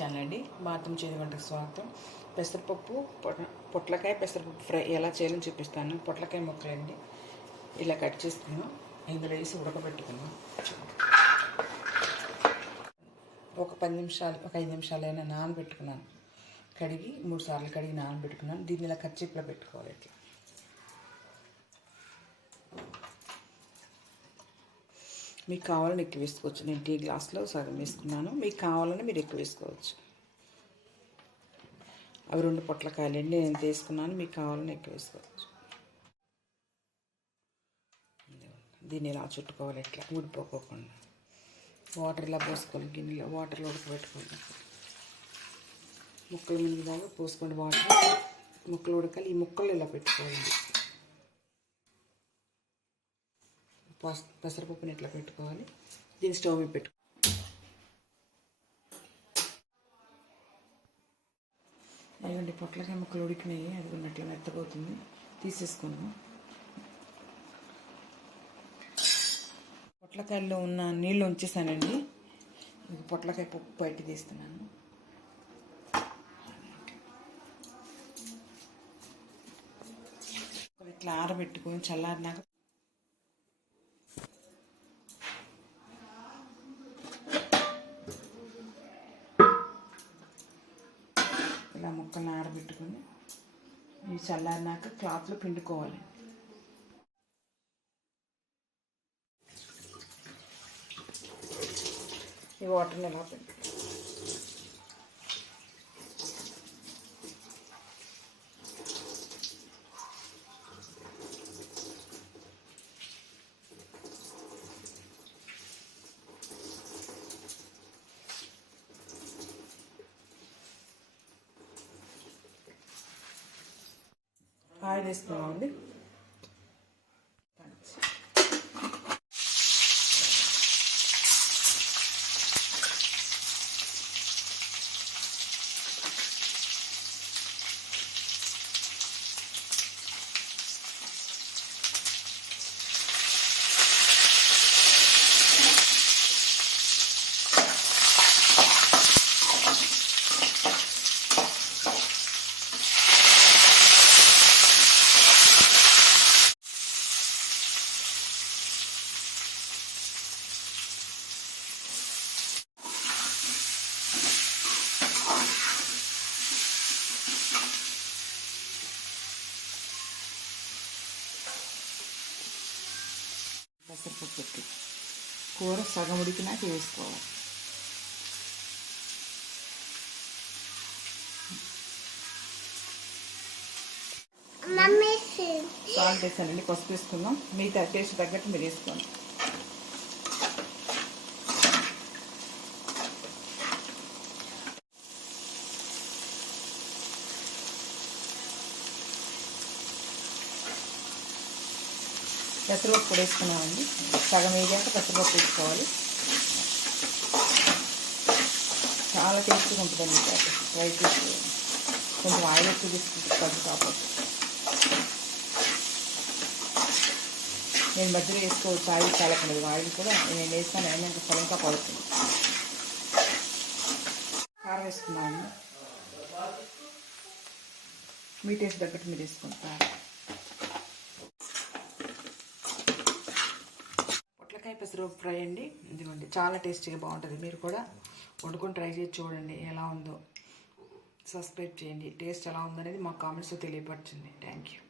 Channel అండి. భారతం చేతి వంటకు స్వాగతం. పెసరపప్పు పొట్లకాయ పెసరపప్పు ఫ్రై ఎలా చేయాలని చూపిస్తాను. పొట్లకాయ ముక్కలండి ఇలా కట్ చేసుకున్నాం, ఇందులో వేసి ఉడకబెట్టుకున్నాం. ఒక 10 నిమిషాలు, ఒక 5 నిమిషాలైనా నానబెట్టుకున్నాను. కడిగి 3 సార్లు కడిగి నానబెట్టుకున్నాను. దీన్ని ఇలా కచ్చిప్లో పెట్టుకోవాలి. ఇట్లా మీకు కావాలని ఎక్కువ వేసుకోవచ్చు. నేను టీ గ్లాస్లో సగం వేసుకున్నాను. మీకు కావాలని మీరు ఎక్కువ వేసుకోవచ్చు. అవి 2 పొట్లకాయలండి నేను తీసుకున్నాను. మీకు కావాలని ఎక్కువ వేసుకోవచ్చు. దీన్ని ఇలా చుట్టుకోవాలి, ఇట్లా ఊడిపోకోకుండా. వాటర్ ఇలా పోసుకోవాలి, గిన్నెలో వాటర్లో ఉడకబెట్టుకోవాలి. ముక్కలు ముందు దాకా పోసుకోండి. వాటర్ ముక్కలు ఉడకాలి. ఈ ముక్కలు ఇలా పెట్టుకోవాలి. పెసరపప్పుని ఇట్లా పెట్టుకోవాలి. దీన్ని స్టవ్ మీద పెట్టు. అదిగోండి పొట్లకాయ ముక్కలు ఉడికినాయి. అది ఉన్నట్టు మెత్తపోతుంది. తీసేసుకున్నాం. పొట్లకాయల్లో ఉన్న నీళ్ళు ఉంచేసానండి. పొట్లకాయ పప్పు బయట తీస్తున్నాను. ఇట్లా ఆరబెట్టుకొని చల్లారినాక ఇలా ముక్కల్ని ఆరబెట్టుకొని ఇవి చల్లారినాక క్లాత్లో పిండుకోవాలి. ఈ వాటర్ని ఎలా పిండు. ఆయిల్ వేస్తున్నామండి. పెసరపప్పు కూర సగం ఉడికినాక వేసుకోవాలి. సాల్ట్ వేసానండి, పసుపు వేసుకుందాం. మిగతా టేస్ట్ తగ్గట్టు మీరు వేసుకోండి. పెసరపప్పు కూడా వేసుకున్నామండి. సగం వేగాక పెసరపప్పు వేసుకోవాలి. చాలా టేస్ట్గా ఉంటుందండి. ట్రై చేసి కొంచెం ఆయిల్ ఎక్కువ తీసుకుంటుంది కాబట్టి నేను మధ్యలో వేసుకోవచ్చు. ఆయిల్ చాలా పడదు. ఆయిల్ కూడా నేను వేస్తాను. అయినాక పొలంకా పడుతుంది. కారం వేసుకున్నామండి. మీ టేస్ట్ తగ్గట్టు మీరు వేసుకుంటారు. పెసరపప్పు ఫ్రై అండి. ఇదిగోండి చాలా టేస్టీగా బాగుంటుంది. మీరు కూడా వండుకొని ట్రై చేసి చూడండి ఎలా ఉందో. సబ్స్క్రైబ్ చేయండి. టేస్ట్ ఎలా ఉందనేది మా కామెంట్స్లో తెలియపరచండి. Thank you.